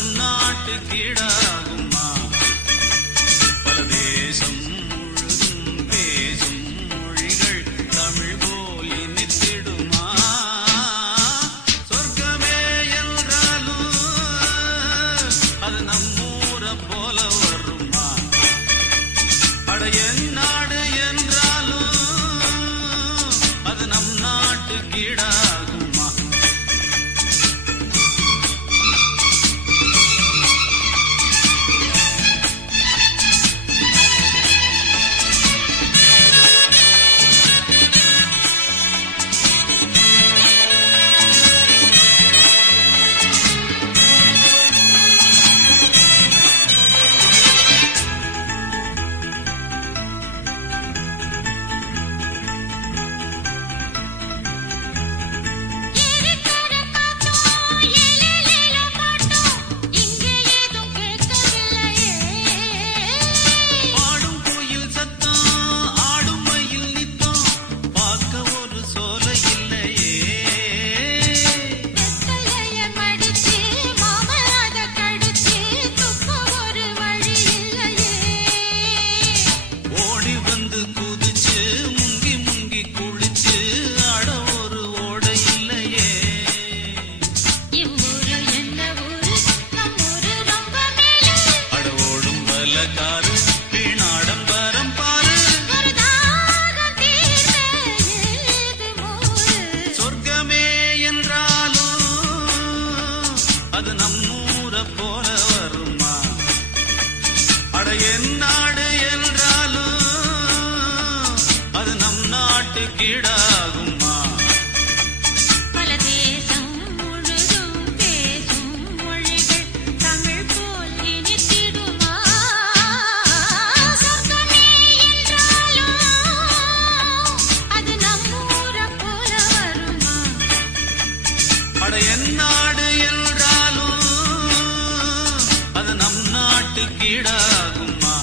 நம் நாட்டு கீழாகுமா? பல தேசம் முழுதும் பேசும் மொழிகள் தமிழ் போல் இனித்திடுமா? சொர்க்கமே என்றாலும் அது நம்மூர போல வருமா? அட என் நாடு என்றாலும் அது நம் நாட்டு கீழாகுமா? அது நம்மூர போல வருமா? அட என் நாடு என்றாலும் அது நம் நாட்டு கீழாகுமா? பல தேசம் முழுதும் பேசும் மொழிகள் தமிழ் போல் இனித்திடுமா? சொர்க்கமே என்றாலும் அது நம்மூர போல வருமா? அட என் நாடு என்றாலும் அது நம் நாட்டு கீழாகுமா?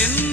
என்